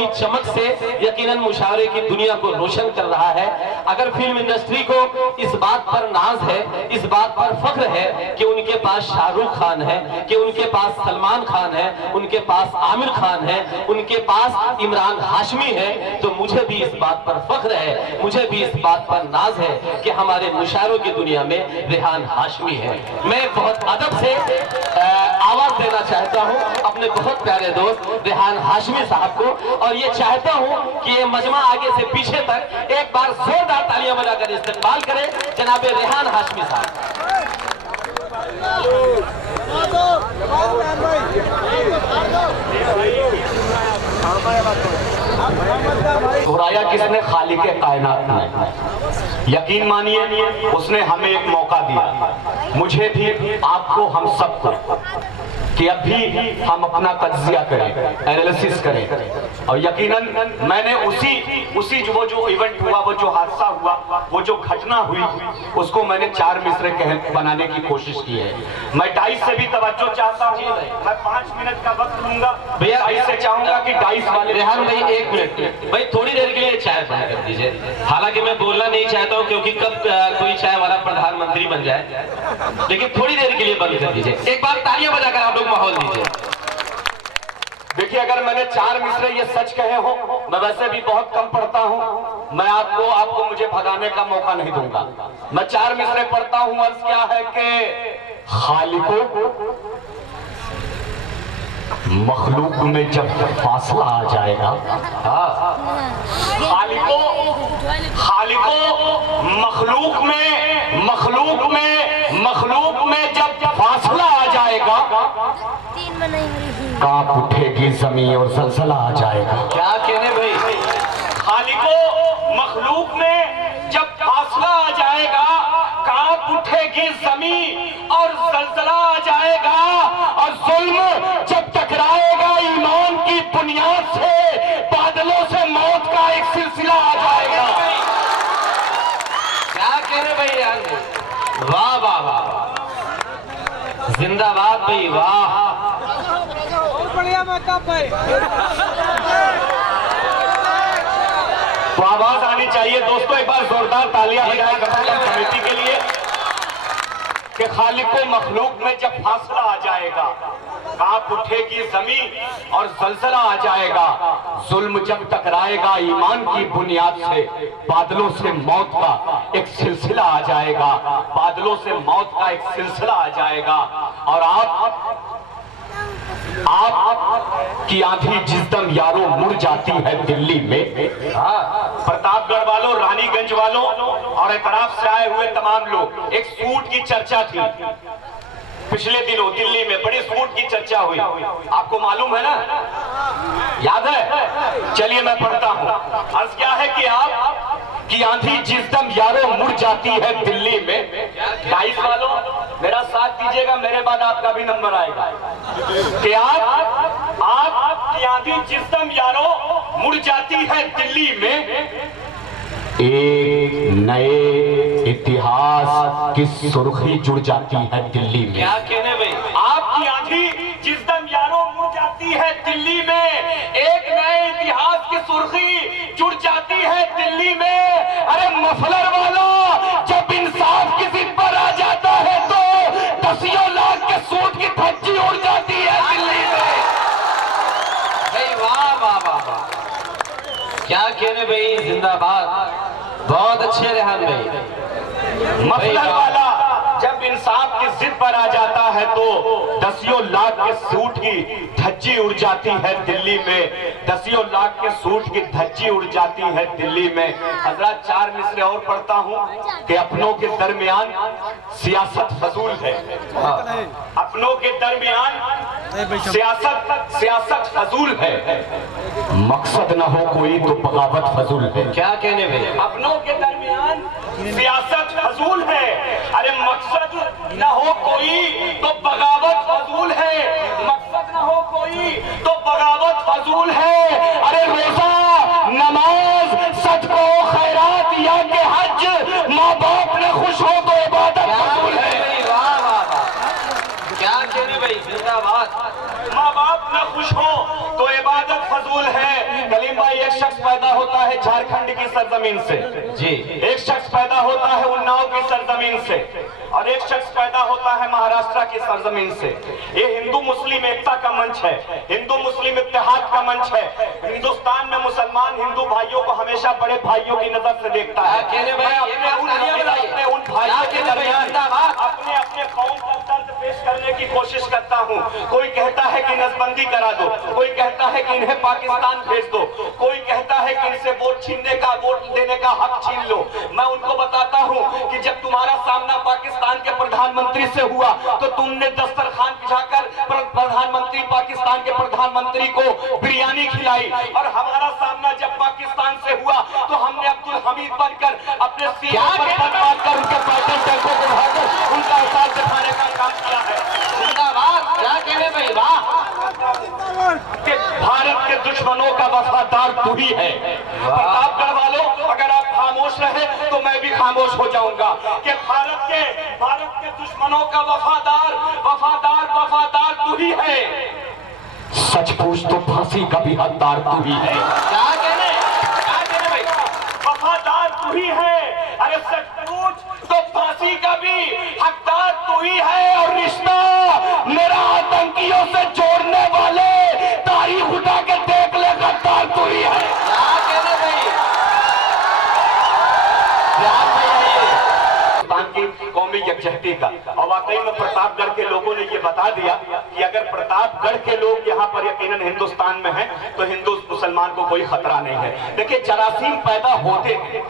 अपनी चमक से यकीनन मुशावरे की दुनिया को रोशन कर रहा है। अगर फिल्म इंडस्ट्री को इस बात पर नाज है, इस बात पर फख्र है कि उनके पास शाहरुख खान है, कि उनके पास सलमान खान है, उनके पास आमिर खान है, उनके पास इमरान हाशमी है, तो मुझे भी इस बात पर फख्र है, मुझे भी इस बात पर नाज है कि हमारे मुशायरों की दुनिया में रेहान हाशमी है। मैं बहुत अदब से आवाज देना चाहता हूं अपने बहुत प्यारे दोस्त रेहान हाशमी साहब को, और ये चाहता हूं कि ये मजमा आगे से पीछे तक एक बार जोरदार तालियां बजाकर इस्तेमाल करें जनाब रेहान हाशमी साहब। घुराया किसने? खालिक कायनात ने। यकीन मानिए उसने हमें एक मौका दिया, मुझे भी, आपको, हम सबको, कि अभी हम अपना तज्जिया करें, एनालिसिस करें। और यकीनन मैंने उसी जो इवेंट हुआ, वो जो हादसा हुआ, वो जो घटना हुई, उसको मैंने 4 मिसरे बनाने की कोशिश की है। मैं डाइस से भी तवज्जो चाहता हूँ, मैं 5 मिनट का वक्त लूंगा भैया, डाइस से चाहूंगा कि डाइस वाले रेहान भाई 1 मिनट भाई, थोड़ी देर के लिए चाय बंद कर दीजिए। हालांकि मैं बोलना नहीं चाहता हूँ क्योंकि कब कोई चाय वाला प्रधानमंत्री बन जाए, लेकिन थोड़ी देर के लिए बंद कर दीजिए। एक बार तालियां बजाकर आप लोग माहौल दीजिए। देखिए, अगर मैंने 4 मिसरे ये सच कहे हो, मैं वैसे भी बहुत कम पढ़ता हूं, मैं आपको मुझे भगाने का मौका नहीं दूंगा। मैं 4 मिसरे पढ़ता हूं। अर्ज क्या है कि खालिको मखलूक में जब फासला आ जाएगा, खालिको मखलूक में जब फासला आ जाएगा, कांप उठेगी जमीन और जलजला आ जाएगा। क्या कहने भाई? खालिको मखलूक में जब फासला आ जाएगा, कांप उठेगी जमीन और जलजला आ जाएगा, और जुल्म जब टकराएगा ईमान की बुनियाद से, बादलों से मौत का एक सिलसिला आ जाएगा। क्या कहने भाई यार? वाह वाह वाह, जिंदाबाद भाई, वाह, बढ़िया मतलब भाई। तो आवाज आनी चाहिए दोस्तों, एक बार जोरदार तालियां बजाएं कमेटी के लिए कि खालिको मखलूक में जब फासला आ जाएगा, कांप उठेगी जमीन और जलजला आ जाएगा, जुल्म जब टकराएगा ईमान की बुनियाद से, बादलों से मौत का एक सिलसिला आ जाएगा, बादलों से मौत का एक सिलसिला आ जाएगा। और आप की आंधी जिस दम यारों मुड़ जाती है दिल्ली में, प्रतापगढ़ वालों, रानीगंज वालों और इतराफ से आए हुए तमाम लोग, एक सूट की चर्चा थी पिछले दिनों दिल्ली में, बड़ी सूट की चर्चा हुई, आपको मालूम है ना, याद है? चलिए मैं पढ़ता हूं। अर्ज क्या है कि आप की आंधी जिस दम यारों मुड़ जाती है दिल्ली में, डाइस वालों मेरा साथ दीजिएगा, मेरे बाद आपका भी नंबर आएगा, कि आप की आंधी जिस दम यारों मुड़ जाती है दिल्ली में, एक नए इतिहास की सुर्खी जुड़ जाती है दिल्ली में। क्या कहने भाई? आपकी आंधी जिस दम यारों मुड़ जाती है दिल्ली में, एक नए इतिहास की सुर्खी जुड़ जाती है दिल्ली में। अरे मफलर वाला, जब इंसाफ की जिद पर आ जाता है तो 10 लाख के सूट की धज्जी उड़ जाती है दिल्ली में। भाई वाह वाह वाह वाह, क्या कहने भाई, जिंदाबाद, बहुत अच्छे रेहान भाई। मफलर वाला जब इंसाफ की जिद पर आ जाता है तो 10 लाख के सूट की धज्जी उड़ जाती है दिल्ली में, 10 लाख के सूट की धज्जी उड़ जाती है दिल्ली में। हजरत 4 मिसरे और पढ़ता हूं कि अपनों के दरमियान सियासत फजूल है, अपनों के दरमियान सियासत फजूल है, मकसद न हो कोई तो बगावत फजूल है। क्या कहने भाई? अपनों के दरमियान सियासत फजूल है, अरे मकसद न हो कोई तो बगावत फजूल है, मकसद न हो कोई तो बगावत फजूल है। अरे रोजा, नमाज, सदको, खैरात या के हज, माँ बाप ने खुश हो तो इबादत फजूल है। वाह वाह वाह, क्या कहने भाई, जिंदाबाद। माँ बाप न खुश हो तो इबादत फजूल है। कलीम है झारखंड की सरजमीन से जी, एक शख्स पैदा होता है उन्नाव की सरजमीन से और एक शख्स पैदा होता है महाराष्ट्र की सरजमीन से। ये हिंदू मुस्लिम एकता का मंच है, हिंदू मुस्लिम इत्तेहाद का मंच है। हिंदुस्तान में मुसलमान हिंदू भाइयों को हमेशा बड़े भाइयों की नजर से देखता है। अपने उन भाइयों के दरमियान अपने अपने कौम का दर्द पेश करने की कोशिश करता हूँ। कोई कहता है कि नसबंदी करा दो, कोई कहता है कि इन्हें पाकिस्तान भेज दो, कोई कहता है कि इनसे वोट छीनने का, वोट देने का हक छीन लो। मैं उनको बताता हूँ कि जब तुम्हारा सामना पाकिस्तान के प्रधानमंत्री से हुआ तो तुमने दस्तरखान बिछाकर प्रधानमंत्री पाकिस्तान के प्रधानमंत्री को बिरयानी खिलाई, और हमारा सामना जब पाकिस्तान से हुआ तो हमने अब्दुल हमीद बनकर अपने सीने पर पग बांधकर उनके पैदल टैंकों को उठाकर उनका एहसास दिखाने का काम किया है। क्या कहने भाई, वाह। कि भारत के दुश्मनों का वफादार तू ही है। प्रतापगढ़ वालों, अगर आप खामोश रहे तो मैं भी खामोश हो जाऊंगा कि भारत के दुश्मनों का वफादार वफादार वफादार तू ही है। सच पूछ तो फांसी का भी हकदार तू ही है। क्या कहने भाई, वफादार तू ही है। अरे सच पूछ तो फांसी का भी हकदार तू ही है। और रिश्ता मेरा आतंकियों से जोड़ने वाले तारीख उठा के देख ले, गद्दार तू ही है। क्या कहने भाई, की कौमी यकजहती का। और वाकई में प्रतापगढ़ के लोगों ने ये बता दिया कि अगर प्रतापगढ़ के लोग यहाँ पर यकीनन हिंदुस्तान में हैं तो हिंदू मुसलमान को कोई खतरा नहीं है। देखिए, जरासीम पैदा होते हैं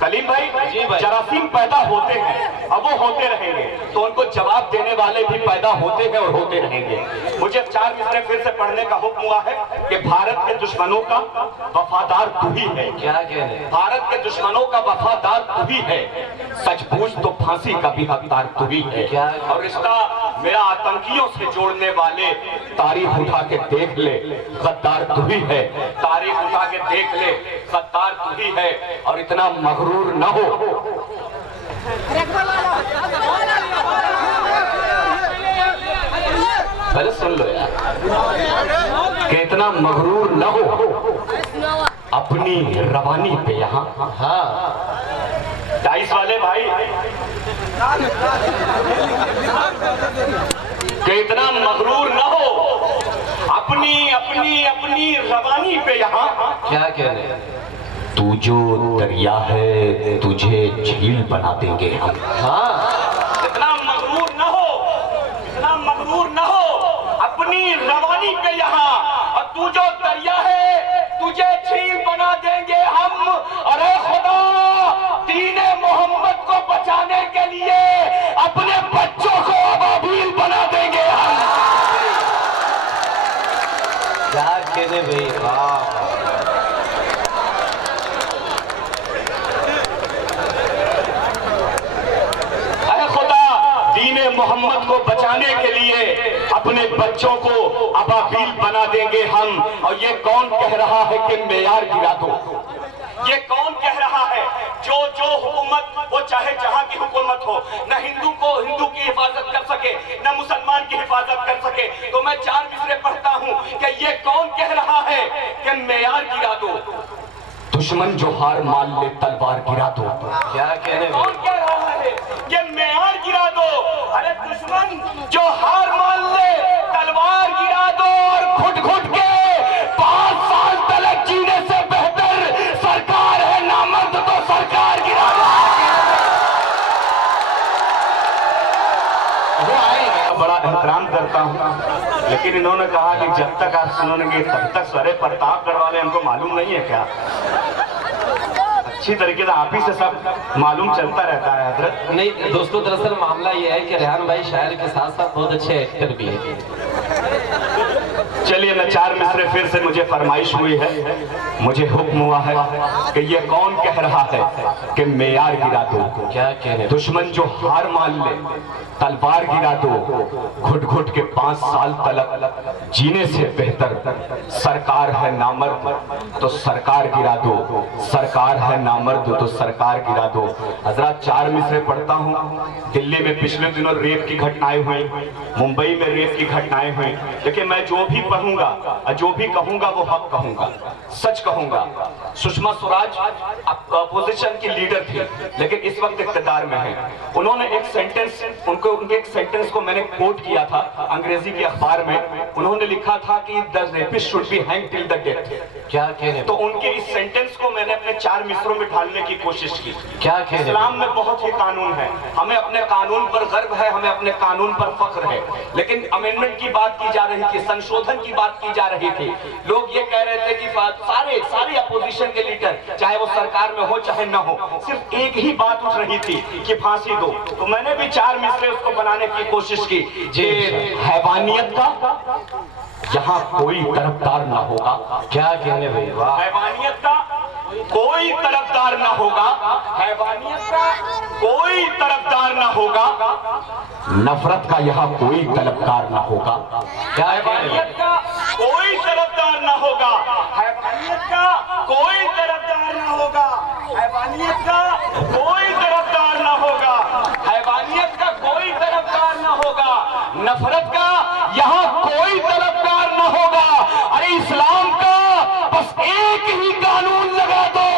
कलीम भाई, जी भाई, जरासीम पैदा होते हैं, अब वो होते रहेंगे, तो उनको जवाब देने वाले भी पैदा होते हैं और होते रहेंगे। मुझे 4 मिसरे फिर से पढ़ने का हुक्म हुआ है कि भारत के दुश्मनों का वफादार तू ही है। क्या कहने, भारत के दुश्मनों का वफादार तू ही है। सच पूछ तो फांसी का भी हकदार तू ही है। क्या? और रिश्ता मेरा आतंकियों से जोड़ने वाले तारीख उठा के देख ले, गद्दार तू ही है। तारीख उठा के देख ले, गद्दार तू ही है। और इतना मगरूर न हो, पहले सुन लो यार, कि इतना मगरूर न हो अपनी रवानी पे। यहाँ हाँ, 22 वाले भाई, कि इतना मगरूर न हो अपनी अपनी अपनी रवानी पे। यहाँ क्या कहने, तू जो दरिया है तुझे झील बना देंगे हम। हाँ, इतना मगरूर न हो, इतना मगरूर न हो अपनी रवानी पे। यहाँ और तू जो दरिया है तुझे झील बना देंगे हम। अरे खुदा, दीने मोहम्मद को बचाने के लिए अपने बच्चों को अबाबील बना देंगे हम। क्या कहने भाई, वाह। मोहम्मद को बचाने के लिए अपने बच्चों को अबाबील बना देंगे हम। और ये कौन कह रहा है कि मेयार गिरा दो? ये कौन कह रहा है? जो हुकूमत, वो चाहे जहां की हुकूमत हो, न हिंदू को हिंदू की हिफाजत कर सके, न मुसलमान की हिफाजत कर सके। तो मैं 4 मिसरे पढ़ता हूं कि ये कौन कह रहा है कि मेयार गिरा दो? दुश्मन जो हार मान ले तलवार गिरा दो। क्या कहने, कौन कह रहा है कि मेयार गिरा दो? अरे दुश्मन जो हार मान ले तलवार गिरा दो। और घुट घुट के 5 साल तक जीने से बेहतर सरकार है नामर्द, तो सरकार गिरा दो। वो आएंगे, बड़ा एहतराम करता हूँ, लेकिन इन्होंने कहा कि जब तक आप सुनेंगे तब तक। सरे प्रतापगढ़ वाले हमको मालूम नहीं है क्या? अच्छी तरीके से आप ही से सब मालूम चलता रहता है हजरत। नहीं दोस्तों, दरअसल मामला यह है कि रेहान भाई शायर के साथ साथ बहुत अच्छे एक्टर भी हैं। चलिए, मैं 4 मिसरे फिर से मुझे फरमाइश हुई है, मुझे हुक्म हुआ है कि ये कौन कह रहा है कि मेयार गिरा दो? क्या कहने, दुश्मन जो हार मान ले तलवार गिरा दो। घुट घुट के 5 साल तक जीने से बेहतर सरकार है नामर्द, तो सरकार गिरा दो। सरकार है नामर्द, तो सरकार गिरा दो। हजरत 4 मिसरे पढ़ता हूँ। दिल्ली में पिछले दिनों रेप की घटनाएं हुई, मुंबई में रेप की घटनाएं हुई। देखिए, मैं जो भी पढ़ूंगा और जो भी कहूंगा वो हक कहूंगा, सच कहूंगा। सुषमा स्वराज अपोजिशन की लीडर थी लेकिन इस वक्त इख्तियार में है। उन्होंने एक सेंटेंस, उनके एक सेंटेंस को मैंने कोट किया था अंग्रेजी के अखबार में। उन्होंने लिखा था कि the rapist should be hang till the death. क्या कहने? तो उनके इस सेंटेंस को मैंने अपने 4 मिसरों में ढालने की कोशिश की। क्या कहने? इस्लाम में बहुत ही कानून है, हमें अपने कानून पर गर्व है, हमें अपने कानून पर फख्र है। लेकिन अमेंडमेंट की बात की जा रही थी, संशोधन की बात की जा रही थी। लोग ये कह रहे थे कि सारे अपोजिशन के लीडर, चाहे वो सरकार में हो चाहे ना हो, सिर्फ एक ही बात उठ रही थी कि फांसी दो। तो मैंने भी 4 मिसरे उसको बनाने की कोशिश की। जी, हैवानियत का यहाँ कोई तरफदार ना होगा। क्या कहने भाई? वाह। हैवानियत का कोई तरफदार ना होगा, हैवानियत का कोई तरफदार ना होगा, नफरत का यहाँ कोई तलबगार ना होगा। क्या हैवानियत का कोई तरफदार ना होगा, हैवानियत का कोई तरफदार ना होगा, हैवानियत का कोई तरफदार ना होगा, हैवानियत का कोई तरफदार ना होगा, नफरत का यहाँ कोई तरफदार ना होगा। अरे इस्लाम का बस एक ही कानून लगा दो,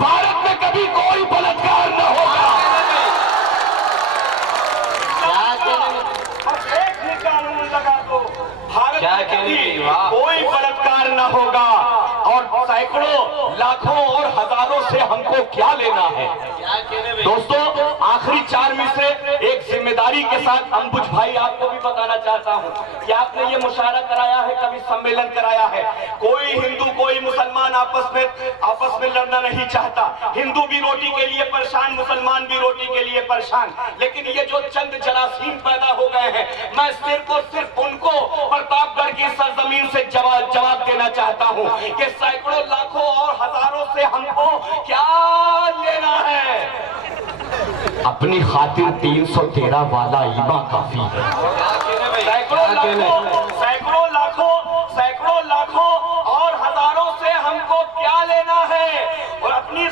भारत में कभी कोई बलात्कार न होगा। बस एक ही कानून लगा दो, भारत में कभी कोई बलात्कार न होगा। और सैकड़ों लाखों और हजारों से हमको क्या लेना है? दोस्तों आखिरी 4 में से एक जिम्मेदारी के साथ अंबुज भाई आपको भी बताना चाहता हूं कि आपने ये मुशायरा कराया है, कभी सम्मेलन कराया है। कोई हिंदू कोई मुसलमान आपस में लड़ना नहीं चाहता। हिंदू भी रोटी के लिए परेशान, मुसलमान भी रोटी के लिए परेशान। लेकिन ये जो चंद जरासीम पैदा हो गए हैं, मैं सिर्फ और सिर्फ उनको प्रतापगढ़ की सरजमीन से जवाब देना चाहता हूं कि सैकड़ों लाखों और हजारों से हमको क्या लेना है? अपनी खातिर 313 वाला ईमा काफी है। सैकड़ों लाखों और हजारों से हमको क्या लेना है? और अपनी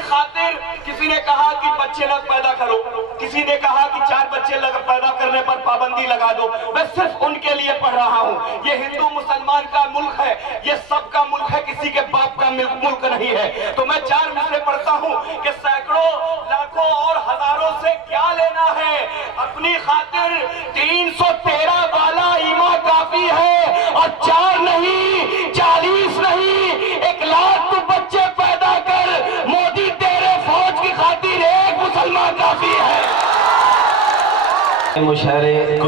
खातिर किसी ने कहा कि बच्चे लग पैदा करो, किसी ने कहा कि 4 बच्चे पैदा करने पर पाबंदी लगा दो। मैं सिर्फ उनके लिए पढ़ रहा हूँ। ये हिंदू मुसलमान का मुल्क है, ये सबका मुल्क है, किसी के बाप का मुल्क नहीं है। तो मैं 4 मिसरे पढ़ता हूँ कि सैकड़ों लाखों और हजारों से क्या लेना है? अपनी खातिर 313 वाला ईमा काफी है। और 4 नहीं, 40 नहीं, 1 लाख तो बच्चे पैदा कर, मोदी तेरे फौज की खातिर 1 मुसलमान काफी है। मुशायरे